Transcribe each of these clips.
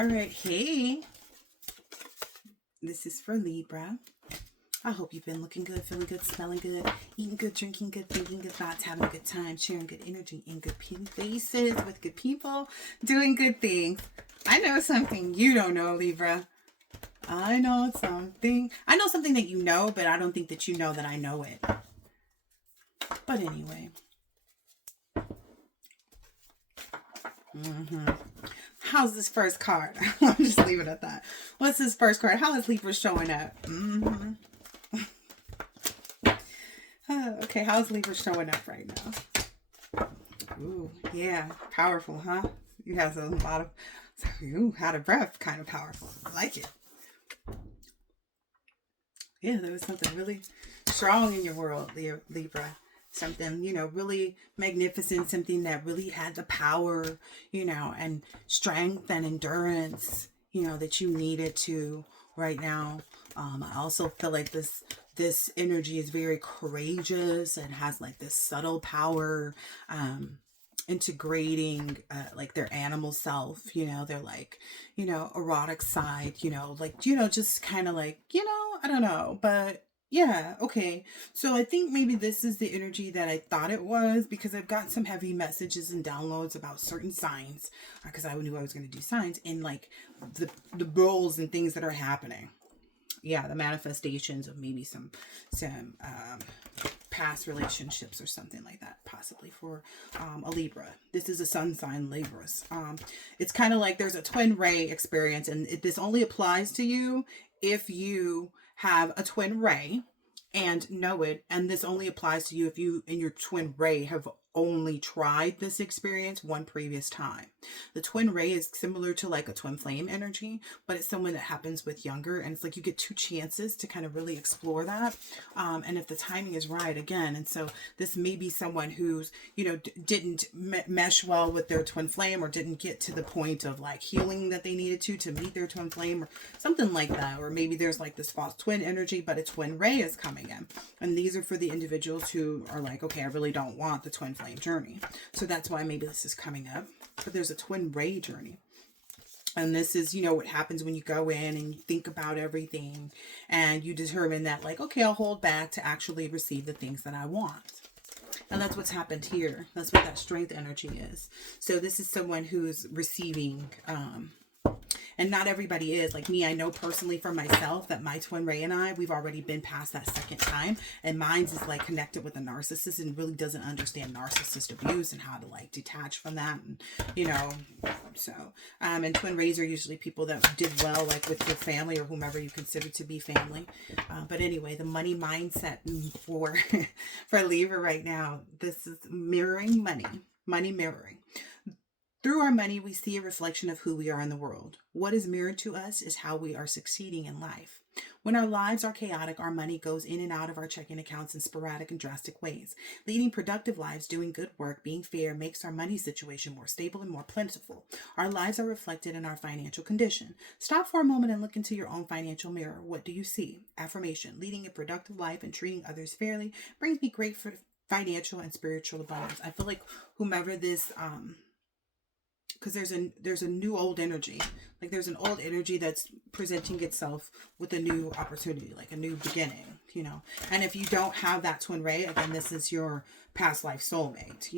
All right, hey, this is for Libra. I hope you've been looking good, feeling good, smelling good, eating good, drinking good, thinking good thoughts, having a good time, sharing good energy in good places with good people, doing good things. I know something you don't know, Libra. I know something. I know something that you know, but I don't think that you know that I know it. But anyway. How's this first card? I'll just leave it at that. What's this first card? How is Libra showing up? Okay, how's Libra showing up right now? Ooh, yeah, powerful, huh? You have a lot of, out of breath, kind of powerful. I like it. Yeah, there was something really strong in your world, Libra. Something, really magnificent, something that really had the power, and strength and endurance, that you needed to right now. I also feel like this energy is very courageous and has like this subtle power, integrating like their animal self, their like, erotic side, just kind of like, I don't know, but yeah, okay. So I think maybe this is the energy that I thought it was, because I've got some heavy messages and downloads about certain signs, because I knew I was going to do signs, and like the roles and things that are happening. Yeah, the manifestations of maybe some past relationships or something like that, possibly for a Libra. This is a sun sign, Libras. It's kind of like there's a twin ray experience, and this only applies to you if you have a twin ray and know it, and this only applies to you if you and your twin ray have only tried this experience one previous time. The twin ray is similar to like a twin flame energy, but it's someone that happens with younger, and it's like you get two chances to kind of really explore that, and if the timing is right, again. And so this may be someone who's didn't mesh well with their twin flame, or didn't get to the point of like healing that they needed to meet their twin flame, or something like that. Or maybe there's like this false twin energy, but a twin ray is coming in, and these are for the individuals who are like, okay, I really don't want the twin flame journey. So that's why maybe this is coming up. But there's a twin ray journey. And this is, what happens when you go in and you think about everything and you determine that like, okay, I'll hold back to actually receive the things that I want. And that's what's happened here. That's what that strength energy is. So this is someone who's receiving, and not everybody is. Like me, I know personally for myself that my twin ray and I, we've already been past that second time. And mine's is like connected with a narcissist and really doesn't understand narcissist abuse and how to like detach from that. And, so, and twin rays are usually people that did well, like with your family or whomever you consider to be family. But anyway, the money mindset for Libra right now, this is mirroring money mirroring. Through our money, we see a reflection of who we are in the world. What is mirrored to us is how we are succeeding in life. When our lives are chaotic, our money goes in and out of our checking accounts in sporadic and drastic ways. Leading productive lives, doing good work, being fair makes our money situation more stable and more plentiful. Our lives are reflected in our financial condition. Stop for a moment and look into your own financial mirror. What do you see? Affirmation: leading a productive life and treating others fairly brings me great financial and spiritual abundance. I feel like whomever this because there's a new old energy, like there's an old energy that's presenting itself with a new opportunity, like a new beginning, and if you don't have that twin ray, again, this is your past life soulmate,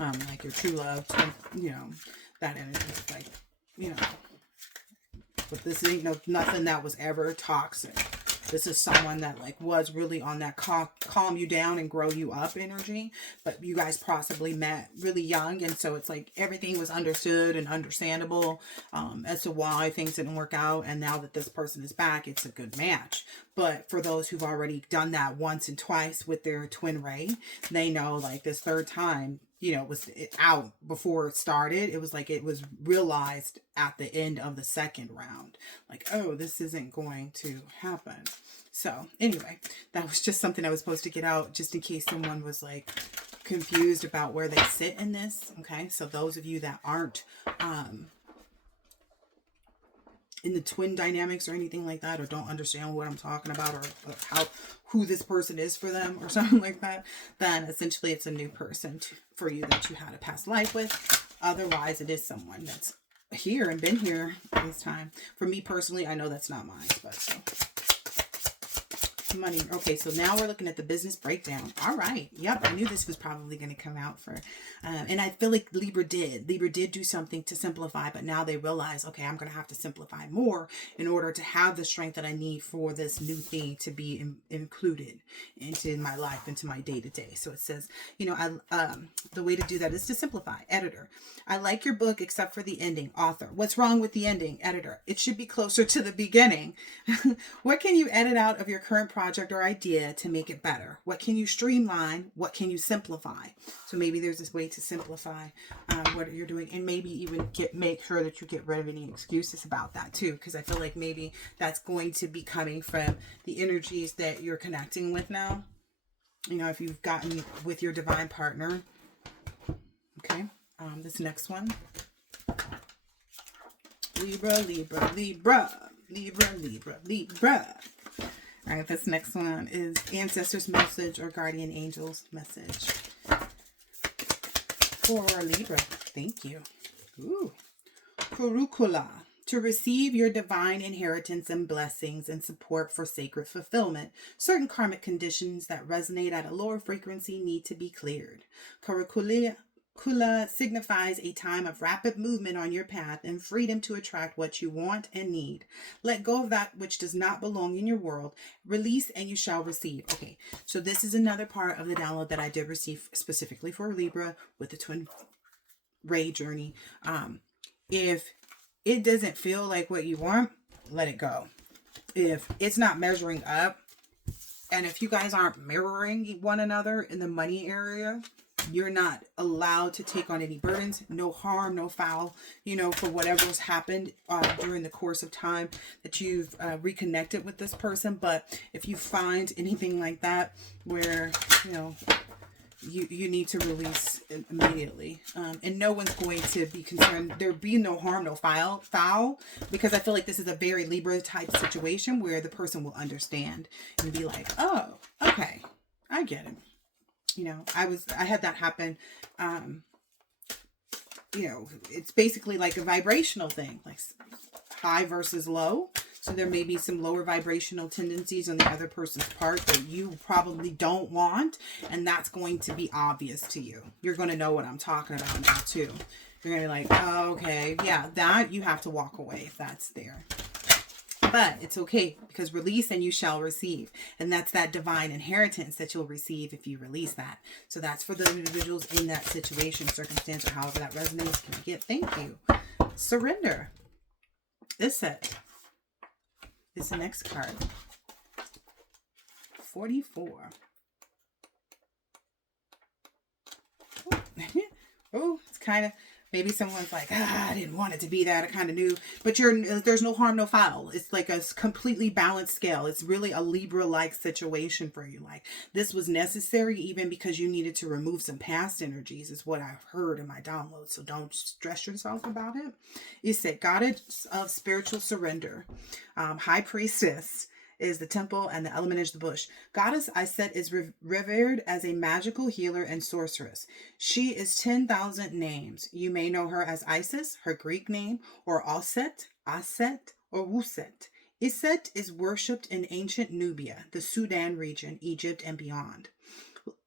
like your true love, that energy, like, but this ain't nothing that was ever toxic. This is someone that like was really on that calm you down and grow you up energy, but you guys possibly met really young, and so it's like everything was understood and understandable as to why things didn't work out, and now that this person is back, it's a good match. But for those who've already done that once and twice with their twin ray, they know like this third time, was out before it started. It was like it was realized at the end of the second round. Like, oh, this isn't going to happen. So anyway, that was just something I was supposed to get out just in case someone was like confused about where they sit in this. Okay, so those of you that aren't in the twin dynamics or anything like that, or don't understand what I'm talking about, or who this person is for them or something like that, then essentially it's a new person for you that you had a past life with. Otherwise, it is someone that's here and been here this time. For me personally, I know that's not mine, but so money. Okay, so now we're looking at the business breakdown. All right. Yep, I knew this was probably going to come out for, and I feel like Libra did do something to simplify, but now they realize, okay, I'm going to have to simplify more in order to have the strength that I need for this new thing to be included into my life, into my day to day. So it says, you know, the way to do that is to simplify. Editor, I like your book except for the ending. Author, what's wrong with the ending? Editor, it should be closer to the beginning. What can you edit out of your current project or idea to make it better? What can you streamline? What can you simplify? So maybe there's this way to simplify what you're doing, and maybe even make sure that you get rid of any excuses about that too, because I feel like maybe that's going to be coming from the energies that you're connecting with now. You know, if you've gotten with your divine partner. Okay, this next one. Libra, Libra, Libra, Libra, Libra, Libra. All right, this next one is Ancestors' Message or Guardian Angels' Message for Libra. Thank you. Ooh. Curricula. To receive your divine inheritance and blessings and support for sacred fulfillment, certain karmic conditions that resonate at a lower frequency need to be cleared. Curricula signifies a time of rapid movement on your path and freedom to attract what you want and need. Let go of that which does not belong in your world. Release and you shall receive. Okay, so this is another part of the download that I did receive specifically for Libra with the twin ray journey. If it doesn't feel like what you want, let it go. If it's not measuring up, and if you guys aren't mirroring one another in the money area, you're not allowed to take on any burdens. No harm, no foul, you know, for whatever's happened during the course of time that you've reconnected with this person. But if you find anything like that where, you know, you need to release immediately, and no one's going to be concerned. There be no harm, no foul, because I feel like this is a very Libra type situation where the person will understand and be like, oh, okay, I get it. You know, I had that happen. You know, it's basically like a vibrational thing, like high versus low. So there may be some lower vibrational tendencies on the other person's part that you probably don't want. And that's going to be obvious to you. You're going to know what I'm talking about now too. You're going to be like, oh, okay, yeah, that you have to walk away if that's there. But it's okay, because release and you shall receive. And that's that divine inheritance that you'll receive if you release that. So that's for the individuals in that situation, circumstance, or however that resonates. Can get. Thank you. Surrender. This it. Is the next card. 44. Oh, it's kind of, maybe someone's like, I didn't want it to be that. I kind of knew. But there's no harm, no foul. It's like a completely balanced scale. It's really a Libra-like situation for you. Like, this was necessary even because you needed to remove some past energies, is what I've heard in my download. So don't stress yourself about it. You said, Goddess of Spiritual Surrender. High Priestess is the temple, and the element is the bush. Goddess Iset is revered as a magical healer and sorceress. She is 10,000 names. You may know her as Isis, her Greek name, or Aset, or Wuset. Iset is worshipped in ancient Nubia, the Sudan region, Egypt, and beyond.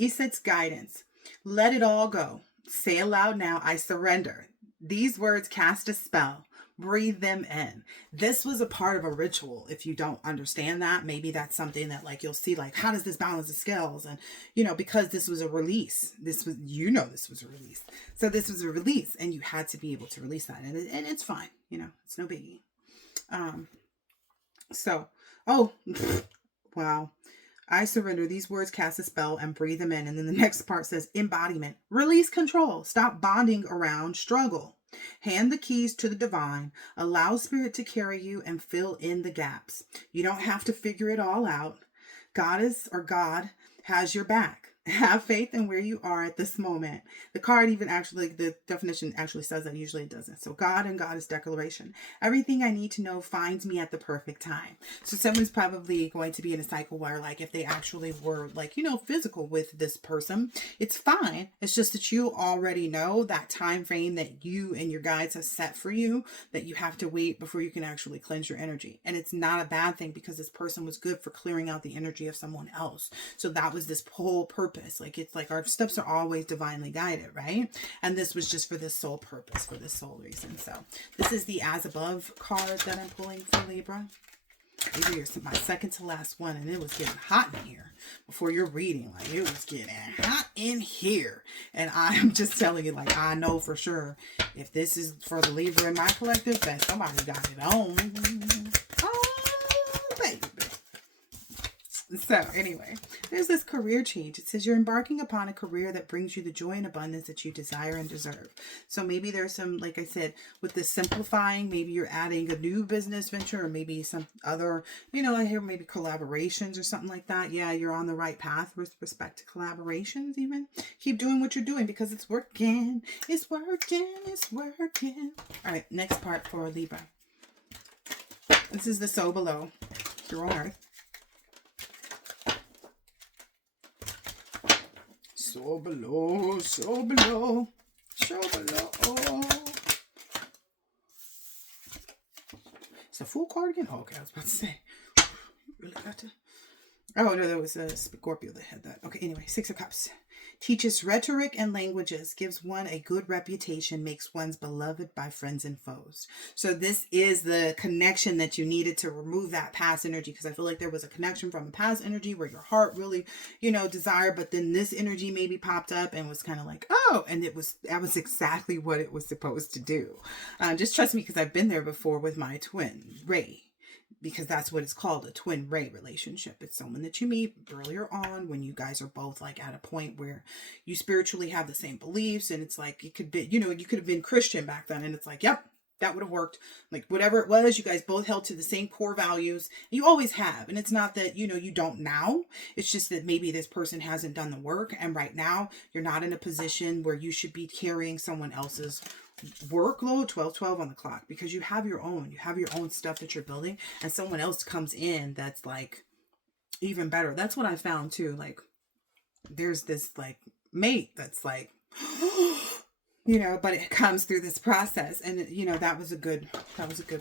Iset's guidance. Let it all go. Say aloud now, I surrender. These words cast a spell. Breathe them in. This was a part of a ritual. If you don't understand that, maybe that's something that, like, you'll see, like, how does this balance the scales? And, you know, because this was a release. This was a release. So this was a release, and you had to be able to release that. And it's fine. You know, it's no biggie. Wow. I surrender. These words cast a spell and breathe them in. And then the next part says embodiment. Release control. Stop bonding around struggle. Hand the keys to the divine. Allow spirit to carry you and fill in the gaps. You don't have to figure it all out. Goddess or God has your back. Have faith in where you are at this moment. The card even actually, the definition actually says that. Usually it doesn't. So God and Goddess declaration. Everything I need to know finds me at the perfect time. So someone's probably going to be in a cycle where, like, if they actually were, like, you know, physical with this person, it's fine. It's just that you already know that time frame that you and your guides have set for you, that you have to wait before you can actually cleanse your energy. And it's not a bad thing, because this person was good for clearing out the energy of someone else. So that was this whole purpose. Like, it's like our steps are always divinely guided, right? And this was just for this sole purpose, for this sole reason. So this is the as above card that I'm pulling for Libra. Maybe you're my second to last one, and it was getting hot in here before you're reading. Like, it was getting hot in here. And I'm just telling you, like, I know for sure, if this is for the Libra in my collective, that somebody got it on. Oh, baby. So anyway, there's this career change. It says you're embarking upon a career that brings you the joy and abundance that you desire and deserve. So maybe there's some, like I said, with this simplifying, maybe you're adding a new business venture, or maybe some other, you know, I hear maybe collaborations or something like that. Yeah, you're on the right path with respect to collaborations even. Keep doing what you're doing, because it's working. It's working. It's working. All right, next part for Libra. This is the so below. You're on Earth. So below, so below, so below. It's a full card again? Oh, okay, I was about to say. Really got to. Oh, no, there was a Scorpio that had that. Okay, anyway, Six of Cups. Teaches rhetoric and languages, gives one a good reputation, makes one's beloved by friends and foes. So this is the connection that you needed to remove that past energy, because I feel like there was a connection from a past energy where your heart really, you know, desired, but then this energy maybe popped up and was kind of like, oh, and that was exactly what it was supposed to do. Just trust me, because I've been there before with my twin, Ray. Because that's what it's called, a twin ray relationship. It's someone that you meet earlier on when you guys are both like at a point where you spiritually have the same beliefs, and it's like, it could be, you know, you could have been Christian back then, and it's like, yep, that would have worked. Like, whatever it was, you guys both held to the same core values. You always have. And it's not that, you know, you don't now. It's just that maybe this person hasn't done the work, and right now you're not in a position where you should be carrying someone else's workload. 12 on the clock, because you have your own stuff that you're building, and someone else comes in that's like even better. That's what I found too. Like, there's this like mate that's like you know, but it comes through this process, and you know, that was a good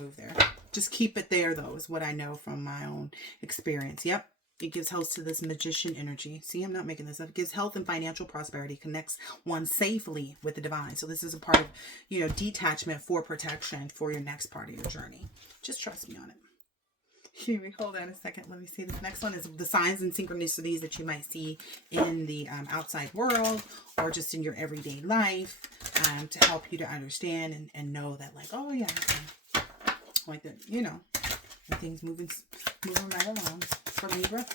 move there. Just keep it there though, is what I know from my own experience. Yep. It gives health to this magician energy. See, I'm not making this up. It gives health and financial prosperity, connects one safely with the divine. So this is a part of, you know, detachment for protection for your next part of your journey. Just trust me on it. Here we hold on a second. Let me see. This next one is the signs and synchronicities that you might see in the outside world, or just in your everyday life, to help you to understand and know that, like, oh yeah, okay. Like that, you know, things moving right along. For Libra,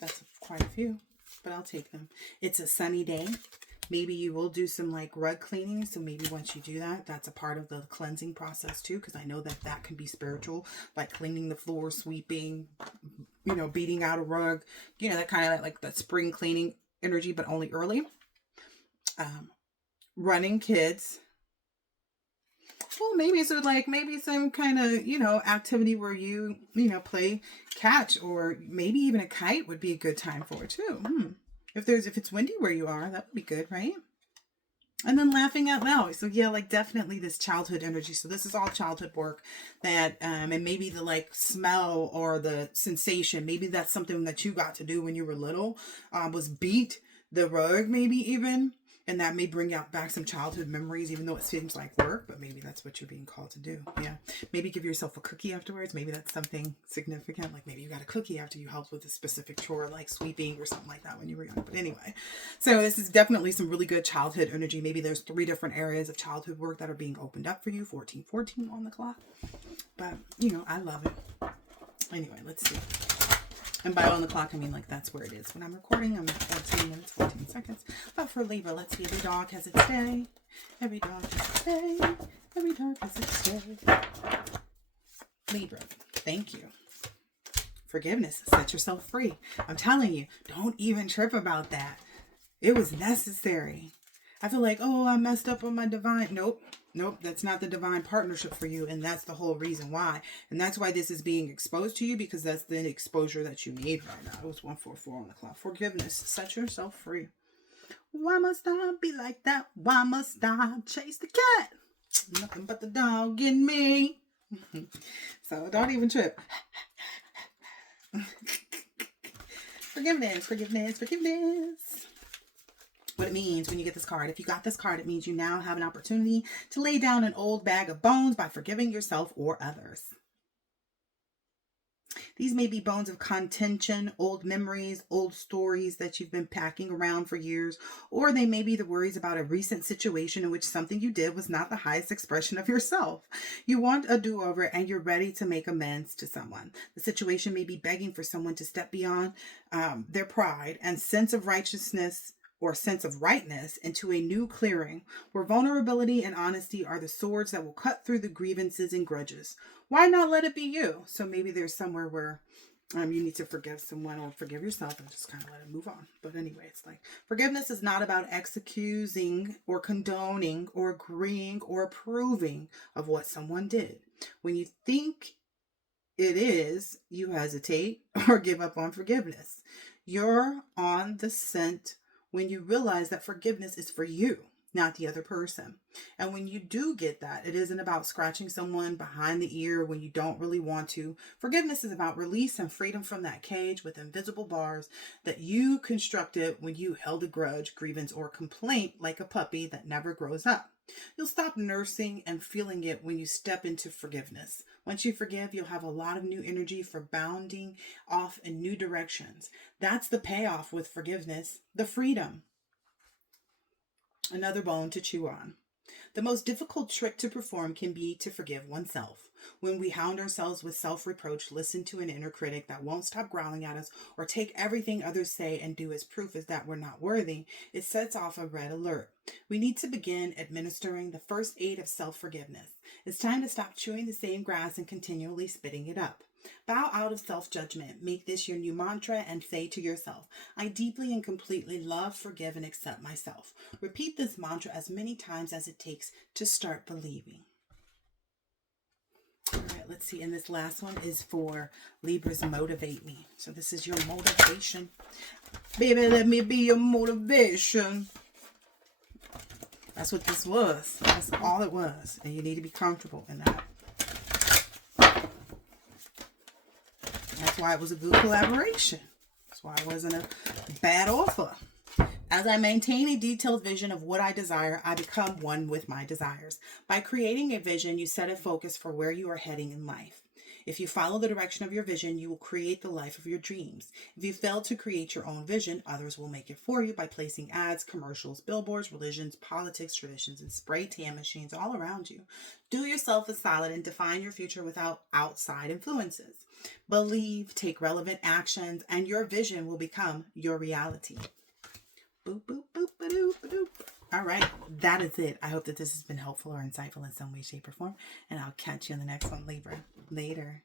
that's quite a few, but I'll take them. It's a sunny day. Maybe you will do some like rug cleaning. So maybe once you do that, that's a part of the cleansing process too, because I know that that can be spiritual, like cleaning the floor, sweeping, you know, beating out a rug, you know, that kind of like that spring cleaning energy, but only early. Running kids. Well, maybe so, like maybe some kind of, you know, activity where you know, play catch, or maybe even a kite would be a good time for it too. If it's windy where you are, that would be good, right? And then laughing out loud. So yeah, like definitely this childhood energy. So this is all childhood work that, and maybe the like smell or the sensation, maybe that's something that you got to do when you were little, was beat the rug maybe even. And that may bring out back some childhood memories, even though it seems like work, but maybe that's what you're being called to do. Yeah. Maybe give yourself a cookie afterwards. Maybe that's something significant. Like maybe you got a cookie after you helped with a specific chore, like sweeping or something like that when you were young. But anyway, so this is definitely some really good childhood energy. Maybe there's 3 different areas of childhood work that are being opened up for you. 14 on the clock. But, you know, I love it. Anyway, let's see. And by on the clock, I mean like that's where it is. When I'm recording, I'm at 14 minutes, 14 seconds. But for Libra, let's see. Every dog has its day. Every dog has its day. Every dog has its day. Libra, thank you. Forgiveness. Set yourself free. I'm telling you, don't even trip about that. It was necessary. I feel like, oh, I messed up on my divine. Nope. Nope. That's not the divine partnership for you. And that's the whole reason why. And that's why this is being exposed to you, because that's the exposure that you need right now. It was 144 on the clock. Forgiveness. Set yourself free. Why must I be like that? Why must I chase the cat? Nothing but the dog in me. So don't even trip. Forgiveness, forgiveness, forgiveness. What it means when you get this card. If you got this card, it means you now have an opportunity to lay down an old bag of bones by forgiving yourself or others. These may be bones of contention, old memories, old stories that you've been packing around for years, or they may be the worries about a recent situation in which something you did was not the highest expression of yourself. You want a do-over and you're ready to make amends to someone. The situation may be begging for someone to step beyond their pride and sense of righteousness or sense of rightness into a new clearing where vulnerability and honesty are the swords that will cut through the grievances and grudges. Why not let it be you? So maybe there's somewhere where you need to forgive someone or forgive yourself and just kind of let it move on. But anyway, it's like forgiveness is not about excusing or condoning or agreeing or approving of what someone did. When you think it is, you hesitate or give up on forgiveness. You're on the scent when you realize that forgiveness is for you, not the other person. And when you do get that, it isn't about scratching someone behind the ear when you don't really want to. Forgiveness is about release and freedom from that cage with invisible bars that you constructed when you held a grudge, grievance, or complaint like a puppy that never grows up. You'll stop nursing and feeling it when you step into forgiveness. Once you forgive, you'll have a lot of new energy for bounding off in new directions. That's the payoff with forgiveness, the freedom. Another bone to chew on. The most difficult trick to perform can be to forgive oneself. When we hound ourselves with self-reproach, listen to an inner critic that won't stop growling at us, or take everything others say and do as proof as that we're not worthy, it sets off a red alert. We need to begin administering the first aid of self-forgiveness. It's time to stop chewing the same grass and continually spitting it up. Bow out of self-judgment. Make this your new mantra and say to yourself, I deeply and completely love, forgive, and accept myself. Repeat this mantra as many times as it takes to start believing. All right, let's see. And this last one is for Libra's Motivate Me. So this is your motivation. Baby, let me be your motivation. That's what this was. That's all it was. And you need to be comfortable in that. That's why it was a good collaboration. That's why it wasn't a bad offer. As I maintain a detailed vision of what I desire, I become one with my desires. By creating a vision, you set a focus for where you are heading in life. If you follow the direction of your vision, you will create the life of your dreams. If you fail to create your own vision, others will make it for you by placing ads, commercials, billboards, religions, politics, traditions, and spray tan machines all around you. Do yourself a solid and define your future without outside influences. Believe, take relevant actions, and your vision will become your reality. Boop, boop, boop, ba-doop, ba-doop. All right, that is it. I hope that this has been helpful or insightful in some way, shape, or form. And I'll catch you in the next one, Libra. Later.